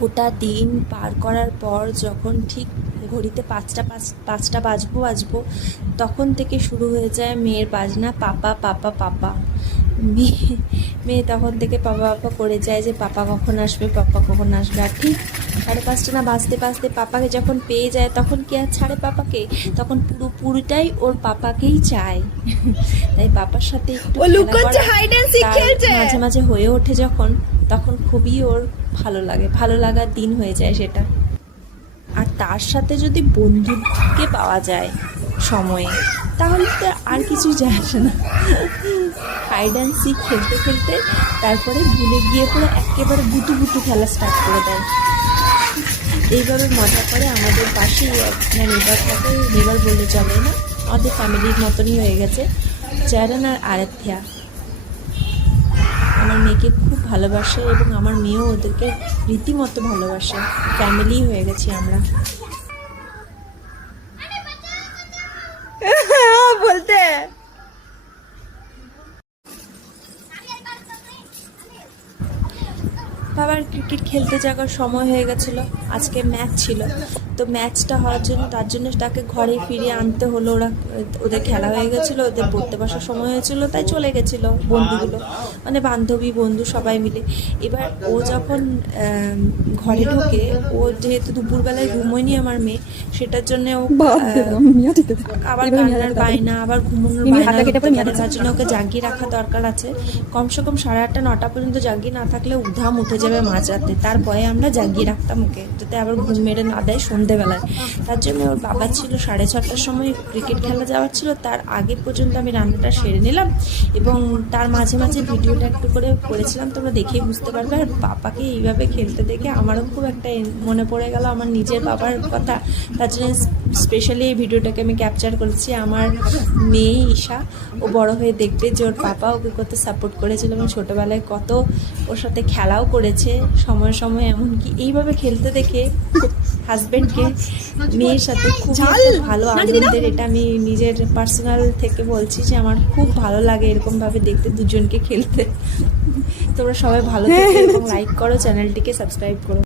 গোটা দিন পার করার পর যখন ঠিক ঘড়িতে পাঁচটা বাজবো তখন থেকে শুরু হয়ে যায় মেয়ের বাজনা, পাপা পাপা পাপা। মেয়ে তখন থেকে পাপা পাপা করে যায় যে পাপা কখন আসবে, পাপা কখন আসবে। আর ঠিক 5:30 না বাজতে পাপাকে যখন পেয়ে যায় তখন কি আর ছাড়ে পাপাকে, তখন পুরোটাই ওর পাপাকেই চায়। তাই পাপার সাথে একটু মাঝে মাঝে হয়ে ওঠে যখন, তখন খুবই ওর ভালো লাগার দিন হয়ে যায় সেটা। আর তার সাথে যদি বন্ধুকে পাওয়া যায় সময়ে, তাহলে তো আর কিছু যায় আসে না। হাইড অ্যান্ড সিক খেলতে খেলতে তারপরে ভুলে গিয়ে পুরো একেবারে গুটু খেলা স্টার্ট করে দেয়। এইভাবে মজা করে আমাদের পাশেই একটা নেবার থাকে, নেবার বললে চলে না, আমাদের ফ্যামিলির মতনই হয়ে গেছে, জারান আর আরাধ্যা। আমার মেয়েকে খুব ভালোবাসে এবং আমার মেয়েও ওদেরকে রীতিমতো ভালোবাসে, ফ্যামিলি হয়ে গেছি আমরা। বলতে বাবার ক্রিকেট খেলতে যাওয়ার সময় হয়ে গেছিলো, আজকে ম্যাচ ছিল, তো ম্যাচটা হওয়ার জন্য তার জন্য তাকে ঘরে ফিরিয়ে আনতে হলো। ওদের খেলা হয়ে গেছিলো, ওদের পড়তে বসার সময় হয়েছিল, তাই চলে গেছিলো বন্ধুগুলো, মানে বান্ধবী বন্ধু সবাই মিলে। এবার ও যখন ঘরে ঢোকে, ও যেহেতু দুপুরবেলায় ঘুমোয়নি আমার মেয়ে, সেটার জন্য ও আবার কান্নার বায়না, আবার ঘুমানোর বায়না, তার জন্য ওকে জাগিয়ে রাখা দরকার আছে। কমসে কম 8:30 9টা পর্যন্ত জাগিয়ে না থাকলে উধাম উঠে যাবে মাঝরাতে, তার ভয়ে আমরা জাগিয়ে রাখতাম ওকে, যাতে আবার ঘুম মেরে না দেয় সন্ধেবেলায়। তার জন্য ওর বাবা ছিল 6:30টার সময় ক্রিকেট খেলা যাওয়ার ছিল, তার আগে পর্যন্ত আমি রান্নাটা সেরে নিলাম এবং তার মাঝে মাঝে ভিডিওটা একটু করে করেছিলাম, তোমরা দেখেই বুঝতে পারবে। আর বাবাকে এইভাবে খেলতে দেখে আমারও খুব একটা মনে পড়ে গেল আমার নিজের বাবার কথা, তার জন্য স্পেশালি এই ভিডিওটাকে আমি ক্যাপচার করেছি। আমার মেয়ে ঈশা, ও বড় হয়ে দেখবে যে ওর বাবা ওকে কত সাপোর্ট করেছিল এবং ছোটোবেলায় কত ওর সাথে খেলাও করেছে সময় সময়। এমনকি এইভাবে খেলতে দেখে হাজব্যান্ডকে মেয়ের সাথে খুব ভালো আনন্দের, এটা আমি নিজের পার্সোনাল থেকে বলছি যে আমার খুব ভালো লাগে এরকমভাবে দেখতে দুজনকে খেলতে। তোমরা সবাই ভালো থেকো এবং লাইক করো, চ্যানেলটিকে সাবস্ক্রাইব করো।